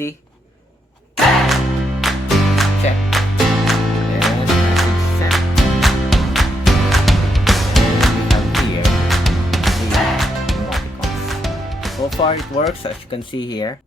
see. Check. And message sent. And we have here the emoticons. So far it works, as you can see here.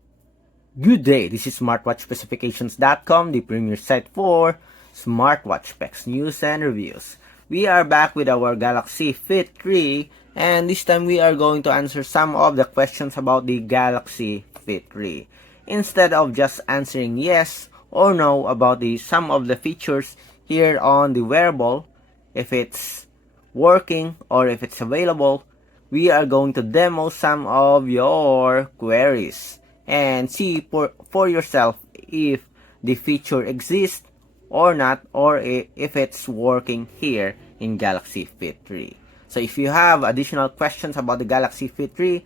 Good day, this is smartwatchspecifications.com, the premier site for smartwatch specs, news and reviews. We are back with our Galaxy Fit 3, and this time we are going to answer some of the questions about the Galaxy Fit 3. Instead of just answering yes or no about some of the features here on the wearable, if it's working or if it's available, we are going to demo some of your queries and see for yourself if the feature exists or not, or if it's working here in Galaxy Fit 3. So if you have additional questions about the Galaxy Fit 3,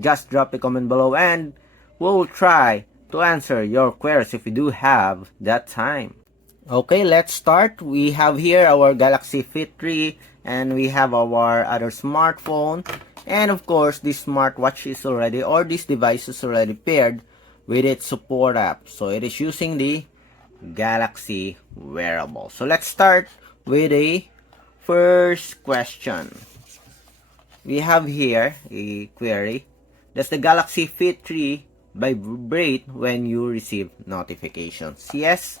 just drop a comment below and we'll try to answer your queries if you do have that time. Okay, let's start. We have here our Galaxy Fit 3 and we have our other smartphone. And of course, this smartwatch is already, or this device is already paired with its support app. So it is using the Galaxy wearable. So let's start with the first question. We have here a query. Does the Galaxy Fit 3 vibrate when you receive notifications? Yes,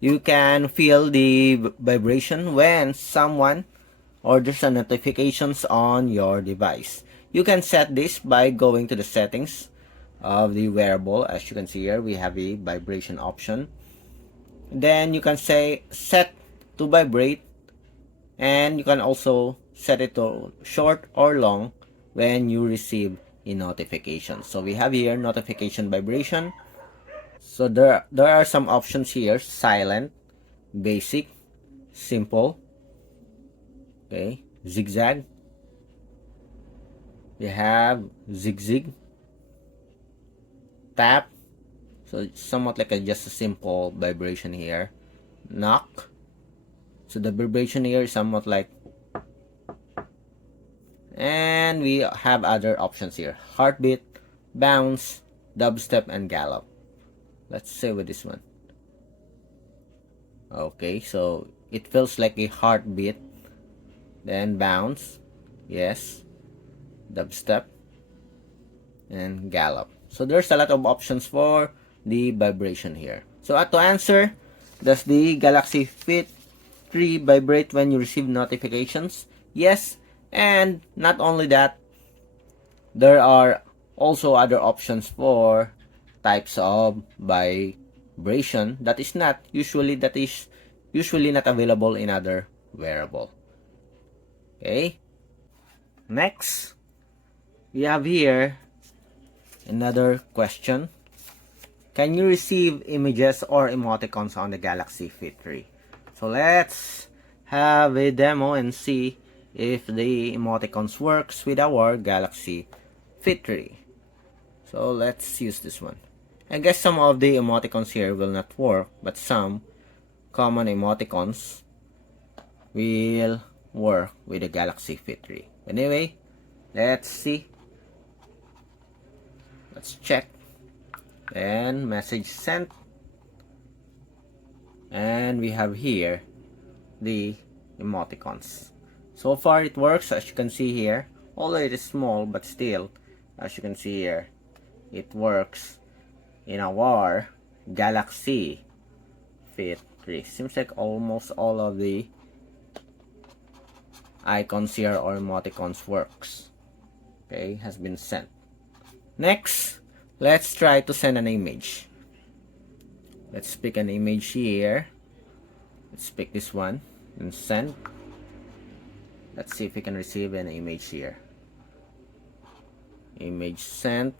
you can feel the vibration when someone or there's a notifications on your device. You can set this by going to the settings of the wearable. As you can see here, we have a vibration option. Then you can say set to vibrate, and you can also set it to short or long when you receive a notification. So we have here notification vibration. So there are some options here: silent, basic, simple, okay, zigzag. We have zigzag, tap, so it's somewhat like just a simple vibration here. Knock, so the vibration here is somewhat like, and we have other options here: heartbeat, bounce, dubstep, and gallop. Let's say with this one. Okay, so it feels like a heartbeat. Then bounce, yes, dubstep, and gallop. So there's a lot of options for the vibration here. So to answer, does the Galaxy Fit 3 vibrate when you receive notifications? Yes, and not only that, there are also other options for types of vibration that is usually not available in other wearable. Okay, next we have here another question. Can you receive images or emoticons on the Galaxy Fit 3? So let's have a demo and see if the emoticons works with our Galaxy Fit 3. So let's use this one. I guess some of the emoticons here will not work, but some common emoticons will work with the Galaxy Fit 3. Anyway, let's see. Let's check. And message sent. And we have here the emoticons. So far it works, as you can see here. Although it is small, but still, as you can see here, it works in our Galaxy Fit 3. Seems like almost all of the icons here or emoticons works. Okay, has been sent. Next, let's try to send an image. Let's pick an image here. Let's pick this one and send. Let's see if we can receive an image here. Image sent.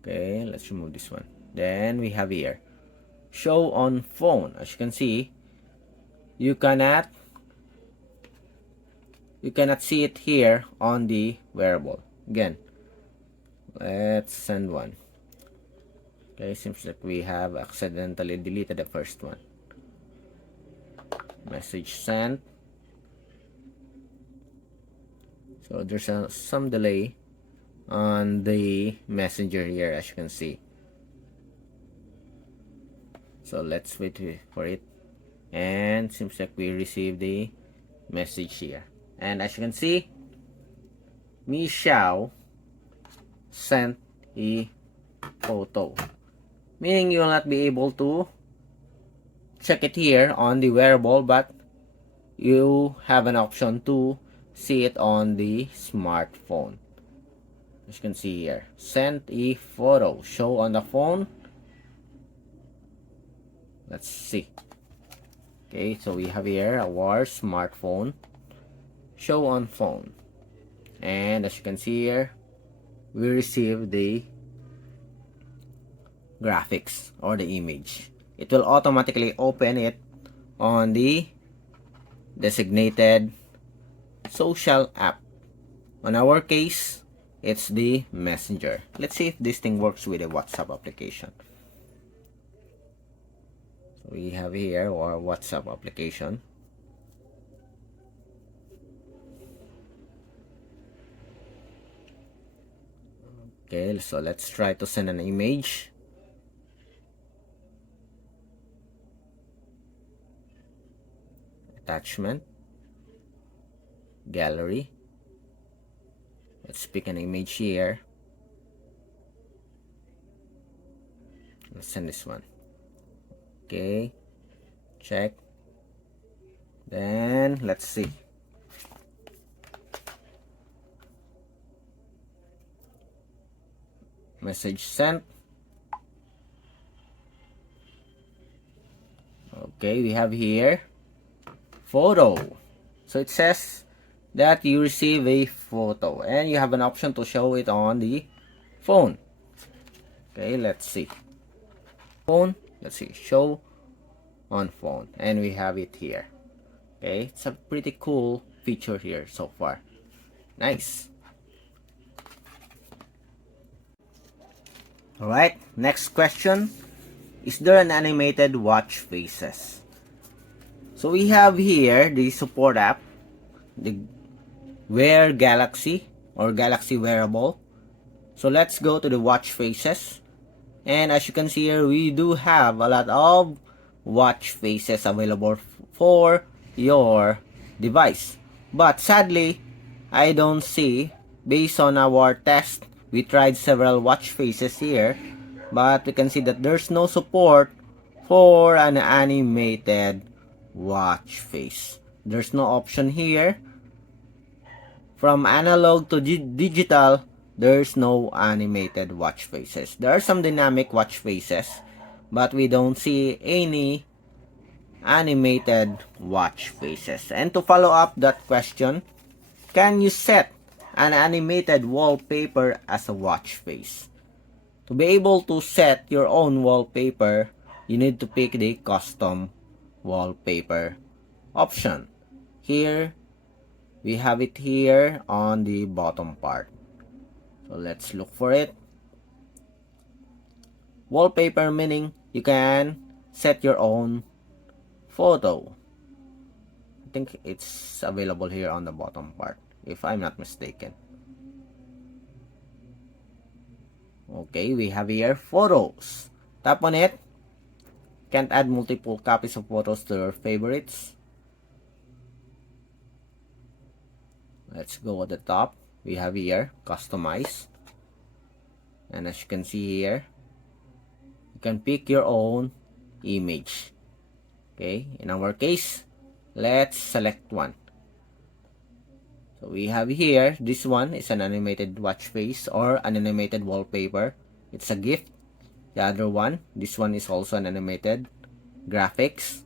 Okay, let's remove this one. Then we have here show on phone. As you can see, you cannot see it here on the wearable. Again, let's send one. Okay, seems like we have accidentally deleted the first one. Message sent. So there's some delay on the messenger here, as you can see. So let's wait for it, and seems like we received the message here. And as you can see, Michelle sent a photo, meaning you will not be able to check it here on the wearable, but you have an option to see it on the smartphone. As you can see here, send a photo, show on the phone. Let's see. Okay, so we have here our smartphone, show on phone, and as you can see here, we receive the graphics or the image. It will automatically open it on the designated social app. On our case, it's the messenger. Let's see if this thing works with the WhatsApp application. So we have here our WhatsApp application. Okay, so let's try to send an image. Attachment, gallery. Let's pick an image here. Let's send this one. Okay, check. Then let's see. Message sent. Okay, we have here photo. So it says that you receive a photo and you have an option to show it on the phone. Okay, let's see. Phone, let's see, show on phone, and we have it here. Okay, it's a pretty cool feature here so far. Nice. Alright, next question. Is there an animated watch faces? So we have here the support app, the Wear Galaxy or Galaxy Wearable. So let's go to the watch faces. And as you can see here, we do have a lot of watch faces available for your device. But sadly, I don't see, based on our test, we tried several watch faces here, but we can see that there's no support for an animated watch face. There's no option here. From analog to digital, there's no animated watch faces. There are some dynamic watch faces, but we don't see any animated watch faces. And to follow up that question, can you set an animated wallpaper as a watch face? To be able to set your own wallpaper, you need to pick the custom wallpaper option. Here, we have it here on the bottom part. So let's look for it. Wallpaper meaning you can set your own photo. I think it's available here on the bottom part, if I'm not mistaken. Okay, we have here photos. Tap on it. Can't add multiple copies of photos to your favorites. Let's go at the top. We have here customize. And as you can see here, you can pick your own image. Okay, in our case, let's select one. So we have here, this one is an animated watch face or an animated wallpaper. It's a gift. The other one, this one is also an animated graphics.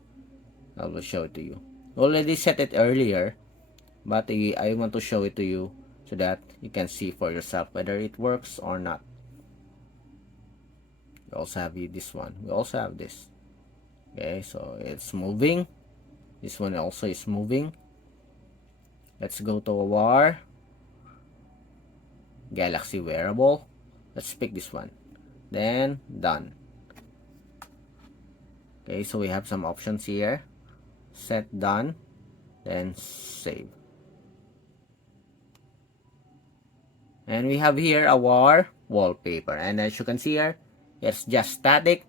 I will show it to you. Already set it earlier, but I want to show it to you so that you can see for yourself whether it works or not. We also have this one. We also have this. Okay, so it's moving. This one also is moving. Let's go to our Galaxy Wearable. Let's pick this one. Then done. Okay, so we have some options here. Set done. Then save. And we have here our wallpaper. And as you can see here, it's just static,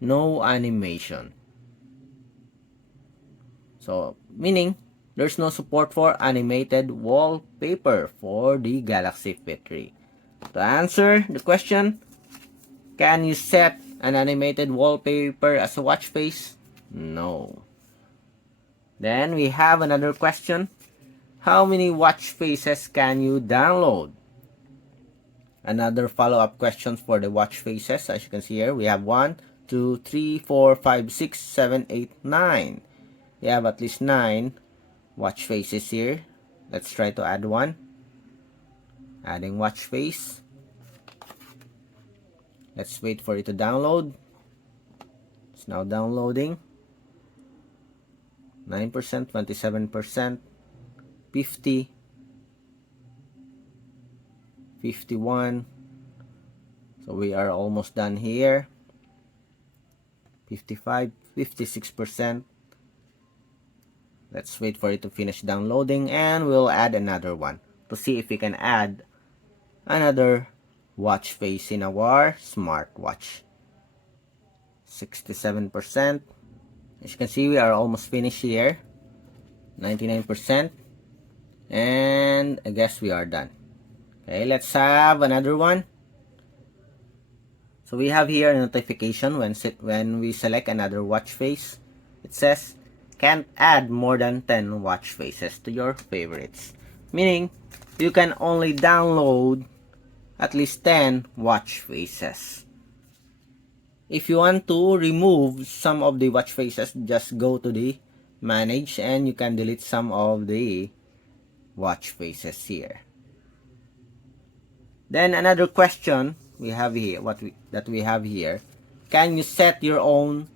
no animation. So, meaning, there's no support for animated wallpaper for the Galaxy Fit 3. To answer the question, can you set an animated wallpaper as a watch face? No. Then we have another question. How many watch faces can you download? Another follow-up questions for the watch faces. As you can see here, we have 1, 2, 3, 4, 5, 6, 7, 8, 9. We have at least 9 watch faces here. Let's try to add one. Adding watch face. Let's wait for it to download. It's now downloading. 9%, 27%, 50, 51. So we are almost done here. 55, 56%. Let's wait for it to finish downloading, and we'll add another one to see if we can add another watch face in our smartwatch. 67%. As you can see, we are almost finished here. 99%. And I guess we are done. Okay, let's have another one. So we have here a notification when we select another watch face. It says, can't add more than 10 watch faces to your favorites. Meaning, you can only download at least 10 watch faces. If you want to remove some of the watch faces, just go to the manage and you can delete some of the watch faces here. Then another question we have here, that we have here, can you set your own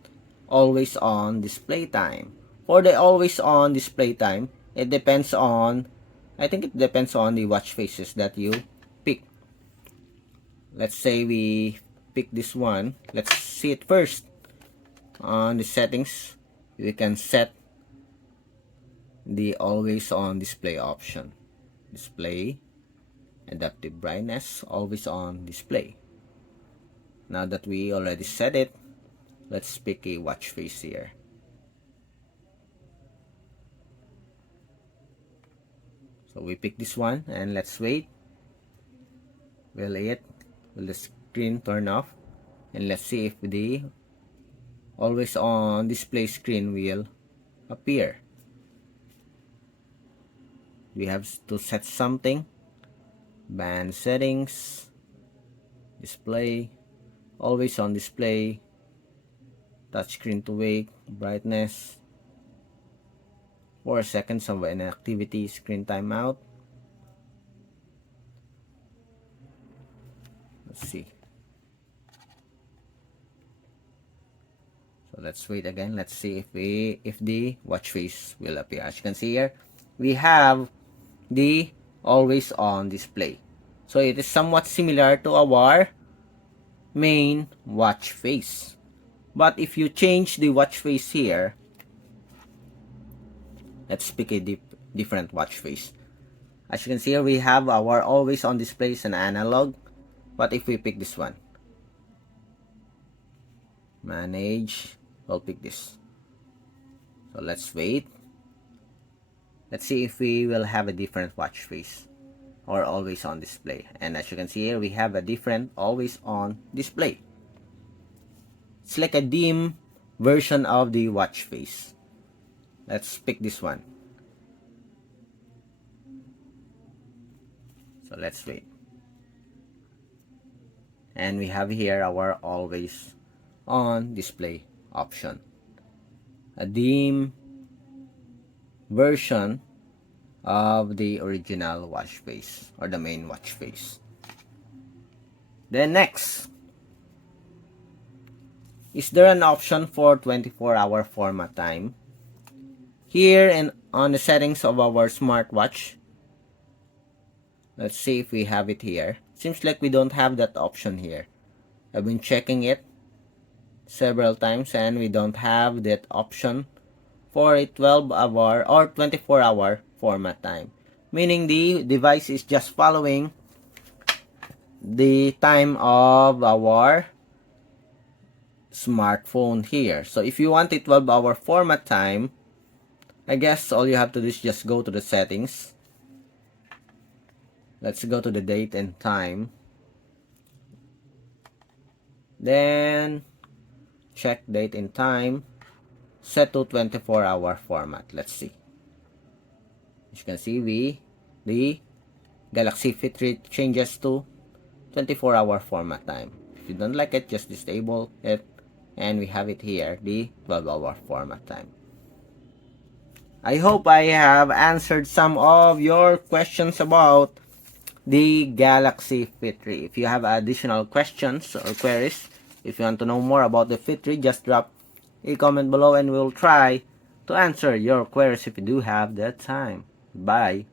always on display time? For the always on display time, it depends on, I think it depends on the watch faces that you pick. Let's say we pick this one. Let's see it first. On the settings, we can set the always on display option. Display, adaptive brightness, always on display. Now that we already set it, let's pick a watch face here. So we pick this one and let's wait. Will the screen turn off? And let's see if the always on display screen will appear. We have to set something. Band settings, display, always on display, touchscreen to wake, brightness, 4 seconds of inactivity, screen timeout. Let's see. So let's wait again. Let's see if the watch face will appear. As you can see here, we have the always on display. So it is somewhat similar to our main watch face. But if you change the watch face here, let's pick a different watch face. As you can see here, we have our always on display is an analog. But if we pick this one, manage, we'll pick this. So let's wait. Let's see if we will have a different watch face or always on display. And as you can see here, we have a different always on display. It's like a dim version of the watch face. Let's pick this one. So let's wait. And we have here our always on display option. A dim version of the original watch face or the main watch face. Then next, is there an option for 24-hour format time? Here on the settings of our smartwatch, let's see if we have it here. Seems like we don't have that option here. I've been checking it several times and we don't have that option for a 12-hour or 24-hour format time. Meaning the device is just following the time of our smartphone here. So if you want a 12-hour format time, I guess all you have to do is just go to the settings. Let's go to the date and time. Then check date and time. Set to 24-hour format. Let's see. As you can see, the Galaxy Fit 3 changes to 24-hour format time. If you don't like it, just disable it. And we have it here, the 12-hour format time. I hope I have answered some of your questions about the Galaxy Fit 3. If you have additional questions or queries, if you want to know more about the Fit 3, just drop a comment below and we'll try to answer your queries if you do have that time. Bye.